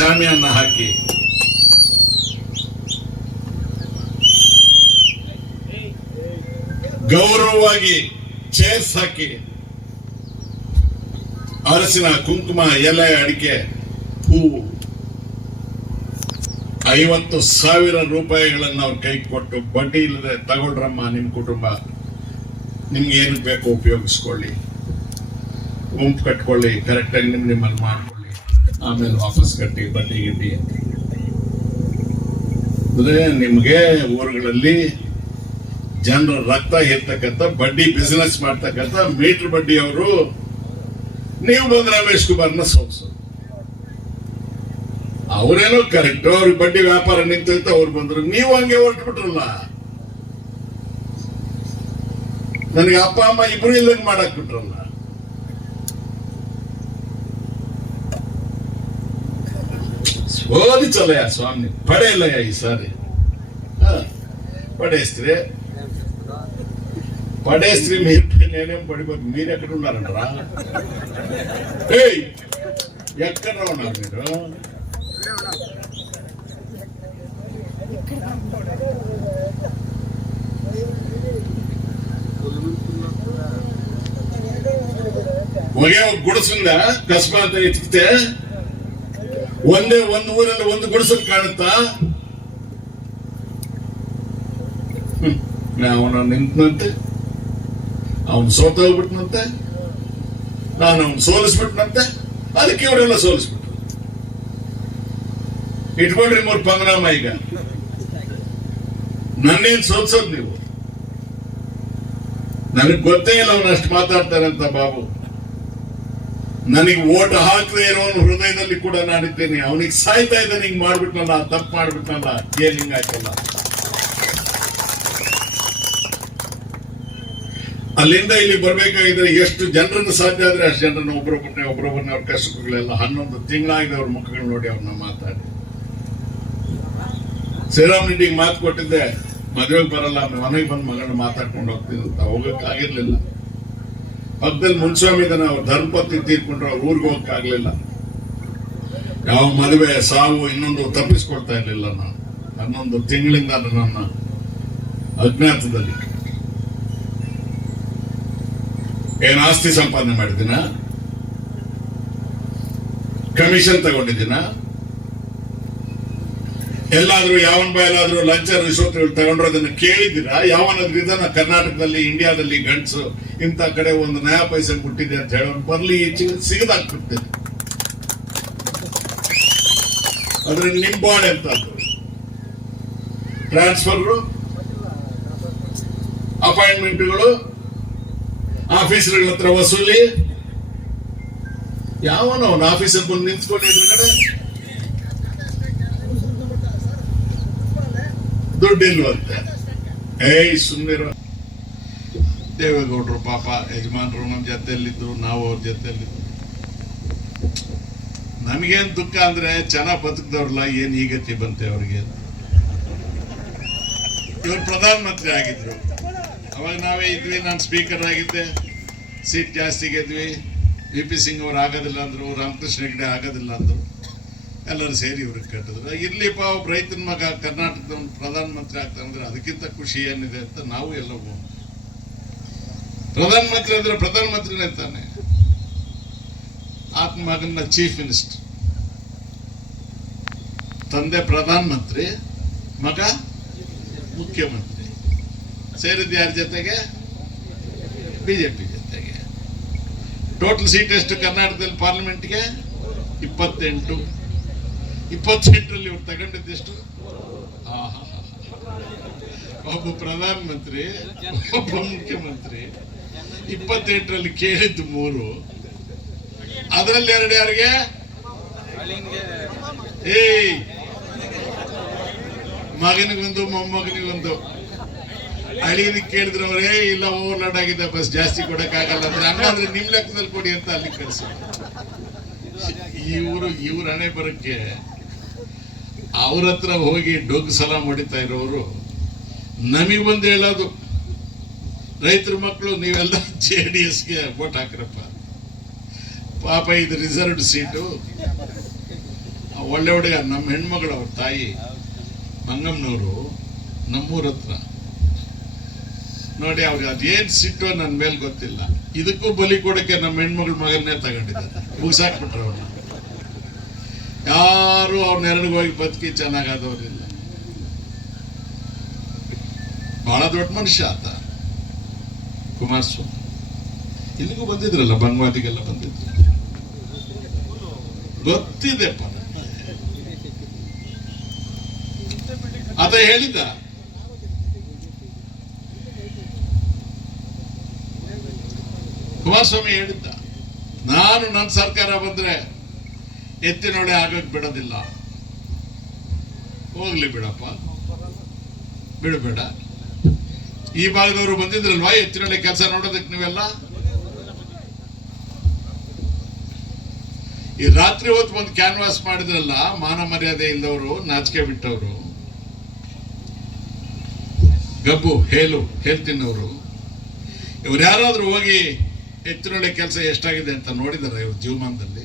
ಶಾಮಿಯನ್ನ ಹಾಕಿ. ಗೌರವವಾಗಿ chairs ಹಾಕಿ. ಅರಸಿನ ಕುಂಕುಮ, ಎಲೆ, ಅಡಿಕೆ ಹೂವು ಐವತ್ತು ಸಾವಿರ ರೂಪಾಯಿಗಳನ್ನು ಅವ್ರ ಕೈ ಕೊಟ್ಟು ಬಡ್ಡಿ ಇಲ್ಲದೆ ತಗೊಳ್ರಮ್ಮ ನಿಮ್ ಕುಟುಂಬ. ನಿಮ್ಗೆ ಏನು ಬೇಕು ಉಪಯೋಗಿಸ್ಕೊಳ್ಳಿ. ಗುಂಪು ಕಟ್ಕೊಳ್ಳಿ ಕರೆಕ್ಟಾಗಿ ನಿಮ್ಮ ನಿಮ್ಮಲ್ಲಿ ಮಾಡ್ಕೊಳ್ಳಿ. ಆಮೇಲೆ ವಾಪಸ್ ಕಟ್ಟಿ ಬಡ್ಡಿ ಗಿಡ್ಡಿ ಅಂದ್ರೆ ನಿಮ್ಗೆ ಊರುಗಳಲ್ಲಿ ಜನರ ರಕ್ತ ಇರ್ತಕ್ಕಂಥ ಬಡ್ಡಿ ಬಿಸ್ನೆಸ್ ಮಾಡ್ತಕ್ಕಂಥ ಮೀಟರ್ ಬಡ್ಡಿ ಅವರು ನೀವು ಬಂದ್ರೆ ರಮೇಶ್ ಕುಮಾರ್ನ ಸೋಲ್ಸೋದು. ಅವರೇನೋ ಕರೆಕ್ಟ್ ಅವ್ರಿಗೆ ಬಡ್ಡಿ ವ್ಯಾಪಾರ ನಿಂತೈತೆ ಅವ್ರು ಬಂದ್ರು. ನೀವು ಹಂಗೆ ಹೊರಟ್ಬಿಟ್ರಲ್ಲ. ನನಗೆ ಅಪ್ಪ, ಅಮ್ಮ ಇಬ್ರು ಇಲ್ಲಂಗೆ ಮಾಡಕ್ ಬಿಟ್ರಲ್ಲ. ಸೋಲಿಸಲಯ್ಯ ಸ್ವಾಮಿ ಪಡೆಯಲ್ಲಯ್ಯ ಈ ಸಾರಿ ಹ, ಪಡೇಸ್ತ್ರಿ పడేస్త్రీ మీరు నేనేం పడిపోతుంది మీరు ఎక్కడ ఉన్నారంటారా ఏయ్ ఎక్కడ ఉన్నారు మీరు ఒకే ఒక గుడిసుందా కస్మాత్ ఎత్తికితే ಒಂದೇ ಒಂದು ಊರಲ್ಲಿ ಒಂದು ಗುಡಿಸಲು ಕಾಣುತ್ತಾ? ಅವನ ನಿಂತಂತೆ ಅವನು ಸೋತೋಗ್ಬಿಟ್ನಂತೆ, ನಾನು ಅವನು ಸೋಲಿಸ್ಬಿಟ್ನಂತೆ, ಅದಕ್ಕೆ ಇವರೆಲ್ಲ ಸೋಲಿಸ್ಬಿಟ್ರು. ಇಟ್ಕೊಂಡ್ರಿ ಮೂರು ಪಂಗನಾಮ ಈಗ. ನನ್ನೇನ್ ಸೋಲ್ಸೋದು ನೀವು? ನನಗ್ ಗೊತ್ತೇ ಇಲ್ಲ ಅವನು ಮಾತಾಡ್ತಾರೆ ಅಂತ ಬಾಬು. ನನಗೆ ಓಟ್ ಹಾಕದೆ ಇರೋನು ಹೃದಯದಲ್ಲಿ ಕೂಡ ನಾನಿದ್ದೇನೆ. ಅವನಿಗೆ ಸಾಯ್ತಾ ಇದ್ದಾನೆ, ಹಿಂಗ್ ಮಾಡ್ಬಿಟ್ನಲ್ಲ, ತಪ್ಪು ಮಾಡ್ಬಿಟ್ನಲ್ಲ, ಏನ್ ಹಿಂಗಾಯ್ತಲ್ಲ ಅಲ್ಲಿಂದ ಇಲ್ಲಿ ಬರ್ಬೇಕಾಗಿದ್ರೆ ಎಷ್ಟು ಜನರನ್ನು ಸಾಧ್ಯ ಆದ್ರೆ ಅಷ್ಟು ಜನರನ್ನು ಒಬ್ಬರೊಬ್ಬರನ್ನೇ ಒಬ್ಬರೊಬ್ಬರನ್ನ ಅವ್ರ ಕಷ್ಟಗಳೆಲ್ಲ ಹನ್ನೊಂದು ತಿಂಗಳಾಗಿದೆ ಅವ್ರ ಮುಖಗಳು ನೋಡಿ ಅವ್ರನ್ನ ಮಾತಾಡಿ. ಶ್ರೀರಾಮ್ ರೆಡ್ಡಿಗೆ ಮಾತು ಕೊಟ್ಟಿದ್ದೆ, ಮದುವೆಗೆ ಬರಲ್ಲ, ಮನೆಗೆ ಬಂದು ಮಗಳನ್ನ ಮಾತಾಡ್ಕೊಂಡು ಹೋಗ್ತೀನಿ ಅಂತ. ಹೋಗಕ್ ಆಗಿರ್ಲಿಲ್ಲ ಪಕ್ಕದಲ್ಲಿ ಮುನ್ಸ್ವಾಮಿ ಇದ್ದಾನೆ ಅವ್ರ ಧರ್ಮಪತ್ನಿ ತೀರ್ಕೊಂಡ್ರೆ ಅವ್ರ ಊರಿಗೆ ಹೋಗಕ್ಕಾಗ್ಲಿಲ್ಲ ಯಾವ ಮದುವೆ ಸಾವು ಇನ್ನೊಂದು ತಪ್ಪಿಸ್ಕೊಳ್ತಾ ಇರ್ಲಿಲ್ಲ ನಾನು. ಹನ್ನೊಂದು ತಿಂಗಳಿಂದ ನನ್ನ ಅಜ್ಞಾತದಲ್ಲಿ. ಏನ್ ಆಸ್ತಿ ಸಂಪಾದನೆ ಮಾಡಿದ್ದೀನ? ಕಮಿಷನ್ ತಗೊಂಡಿದ್ದೀನ? ಎಲ್ಲಾದ್ರೂ ಯಾವನ್ ಬಾಯಲ್ಲಾದ್ರೂ ಲಂಚ ರಿಶ್ವತ್ಗಳು ತಗೊಂಡ್ರದನ್ನ ಕೇಳಿದ್ದೀರಾ? ಯಾವನಾದ್ರೂ ಇದನ್ನ ಕರ್ನಾಟಕದಲ್ಲಿ ಇಂಡಿಯಾದಲ್ಲಿ ಗಂಡ್ಸು, ಇಂಥ ಕಡೆ ಒಂದು ನಯಾ ಪೈಸೆ ಕೊಟ್ಟಿದೆ ಅಂತ ಹೇಳೋನ್ ಬರ್ಲಿ ಸಿಗದಾಗ್ಬಿಡ್ತೇನೆ ಅದ್ರ ನಿಮ್ ಬಾಳೆ ಅಂತ ಟ್ರಾನ್ಸ್ಫರ್ಗಳು ಅಪಾಯಿಂಟ್ಮೆಂಟ್ಗಳು ಆಫೀಸರ್ಗಳ ಹತ್ರ ವಸೂಲಿ? ಯಾವನೋ ಅವನ ಆಫೀಸರ್ ಬಂದು ನಿಂತ್ಕೊಂಡು ಎದುರುಗಡೆ ದುಡ್ಡಿಲ್ವಂತೆ ಏಯ್ ಸುಮ್ಮನಿರೋ ದೇವೇಗೌಡರು ಪಾಪ ಯಜಮಾನರು ನಮ್ಮ ಜೊತೆಯಲ್ಲಿದ್ರು ನಾವು ಅವ್ರ ಜೊತೆಯಲ್ಲಿದ್ದು. ನಮಗೇನ್ ದುಃಖ ಅಂದ್ರೆ ಚೆನ್ನಾಗಿ ಬದುಕಿದವ್ರಲ್ಲ, ಏನ್ ಈ ಗತಿ ಬಂತೆ ಅವ್ರಿಗೆ ಇವರು ಪ್ರಧಾನ ಮಂತ್ರಿ ಆಗಿದ್ರು. ಅವಾಗ ನಾವೇ ಇದ್ವಿ, ನಾನು ಸ್ಪೀಕರ್ ಆಗಿದ್ದೆ. ಸೀಟ್ ಜಾಸ್ತಿ ಗೆದ್ವಿ ವಿ ಪಿ ಸಿಂಗ್ ಅವರು ಆಗೋದಿಲ್ಲ ಅಂದ್ರು, ರಾಮಕೃಷ್ಣ ಹೆಗ್ಡೆ ಆಗೋದಿಲ್ಲ ಅಂದ್ರು. ಎಲ್ಲರೂ ಸೇರಿ ಇವ್ರಿಗೆ ಕಟ್ಟಿದ್ರು ಇರ್ಲಿಪ್ಪ ಒಬ್ಬ ರೈತನ ಮಗ ಕರ್ನಾಟಕದ ಪ್ರಧಾನ ಮಂತ್ರಿ ಆಗ್ತಾನೆ ಅಂದ್ರೆ ಅದಕ್ಕಿಂತ ಖುಷಿ ಏನಿದೆ ಅಂತ ನಾವು ಎಲ್ಲ ಪ್ರಧಾನ ಮಂತ್ರಿ ಅಂದ್ರೆ ಪ್ರಧಾನ ಮಂತ್ರಿನೇ ತಾನೆ. ಆತ್ಮ ಮಗನ ಚೀಫ್ ಮಿನಿಸ್ಟರ್ ತಂದೆ ಪ್ರಧಾನ ಮಂತ್ರಿ ಮಗ ಮುಖ್ಯಮಂತ್ರಿ. ಸೇರಿದ್ದು ಯಾರ ಜೊತೆಗೆ? ಬಿಜೆಪಿ ಜೊತೆಗೆ. ಟೋಟಲ್ ಸೀಟ್ ಎಷ್ಟು ಕರ್ನಾಟಕದಲ್ಲಿ ಪಾರ್ಲಿಮೆಂಟ್ಗೆ ಇಪ್ಪತ್ತೆಂಟು. ಇಪ್ಪತ್ತೆಂಟರಲ್ಲಿ ಇವ್ರು ತಗೊಂಡಿದ್ದೆಷ್ಟು. ಒಬ್ಬ ಪ್ರಧಾನ ಮಂತ್ರಿ ಒಬ್ಬ ಮುಖ್ಯಮಂತ್ರಿ, ಇಪ್ಪತ್ತೆಂಟರಲ್ಲಿ ಕೇಳಿದ್ದು ಮೂರು. ಅದರಲ್ಲಿ ಎರಡು ಯಾರಿಗೆ? ಏಯ್! ಮಗನಿಗೊಂದು ಮೊಮ್ಮಗನಿಗೊಂದು ಅಳಿಯನಿಗೆ ಕೇಳಿದ್ರೆ ಅವರೇ ಇಲ್ಲ ಓವರ್ಲೋಡ್ ಆಗಿದೆ, ಬಸ್ ಜಾಸ್ತಿ ಕೊಡಕ್ಕಾಗಲ್ಲ. ಅಂದ್ರೆ ಹಂಗಾದ್ರೆ ನಿಮ್ ಲೆಕ್ಕದಲ್ಲಿ ಕೊಡಿ ಅಂತ ಅಲ್ಲಿ ಕಳಿಸಿ ಇವರು ಇವ್ರ ಹಣೆ ಬರಕ್ಕೆ ಅವ್ರ ಹತ್ರ ಹೋಗಿ ಡೊಗ್ ಸಲ ಹೊಡಿತಾ ಇರೋರು, ನಮಗೆ ಬಂದು ಹೇಳೋದು, ರೈತರ ಮಕ್ಕಳು ನೀವೆಲ್ಲ ಜೆ ಡಿ ಎಸ್ಗೆ ವೋಟ್ ಹಾಕ್ರಪ್ಪ. ಪಾಪ ಇದು ರಿಸರ್ವ್ಡ್ ಸೀಟು. ಒಳ್ಳೆ ಹುಡುಗ, ನಮ್ಮ ಹೆಣ್ಮಗಳು ಅವ್ರ ತಾಯಿ, ಮಂಗಮ್ಮನವರು, ನಮ್ಮೂರ ಹತ್ರ. ನೋಡಿ, ಅವ್ರಿಗೆ ಅದೇನು ಸಿಟ್ಟು ನನ್ನ ಮೇಲೆ ಗೊತ್ತಿಲ್ಲ. ಇದಕ್ಕೂ ಬಲಿ ಕೊಡಕ್ಕೆ ನಮ್ಮ ಹೆಣ್ಮಗಳ ಮಗನ್ನೇ ತಗೊಂಡಿದ್ದಾರೆ. ಮುಗಿಸಾಕ್ಬಿಟ್ರು ಅವ್ರನ್ನ. ಯಾರು ಅವ್ರ ನೆರಳಿಗೆ ಹೋಗಿ ಬದುಕಿ ಚೆನ್ನಾಗಾದವ್ರಿಲ್ಲ. ಬಹಳ ದೊಡ್ಡ ಮನುಷ್ಯ ಆತ. ಕುಮಾರಸ್ವಾಮಿ. ಇಲ್ಲಿಗೂ ಬಂದಿದ್ರಲ್ಲ, ಬಂಗ್ವಾದಿಗೆಲ್ಲ ಬಂದಿದ್ರು. ಗೊತ್ತಿದೆಪ್ಪ ಅದ ಹೇಳಿದ. ಕುಮಾರಸ್ವಾಮಿ ಹೇಳಿದ್ದ. ನಾನು ನನ್ನ ಸರ್ಕಾರ ಬಂದ್ರೆ ಎತ್ತಿನೊಡೆ ಆಗಕ್ ಬಿಡೋದಿಲ್ಲ. ಹೋಗ್ಲಿ ಬಿಡಪ್ಪ. ಬಿಡಬೇಡ ಈ ಭಾಗದವರು ಬಂದಿದ್ರಲ್ವಾ ಎತ್ತಿನೊಡೆ ಕೆಲಸ ನೋಡೋದಕ್ಕೆ ನೀವೆಲ್ಲ? ಈ ರಾತ್ರಿ ಹೊತ್ತು ಬಂದು ಕ್ಯಾನ್ವಾಸ್ ಮಾಡಿದ್ರಲ್ಲ, ಮಾನ ಮರ್ಯಾದೆ ಇಲ್ಲದವರು, ನಾಚಿಕೆ ಬಿಟ್ಟವರು. ಗಬ್ಬು, ಹೇಲು ಹೇಳ್ತಿನವರು ಇವ್ರು ಯಾರಾದ್ರೂ ಹೋಗಿ ಎತ್ತಿನೊಳ್ಳೆ ಕೆಲಸ ಎಷ್ಟಾಗಿದೆ ಅಂತ ನೋಡಿದಾರ ಇವ್ರ ಜೀವಮಾನದಲ್ಲಿ?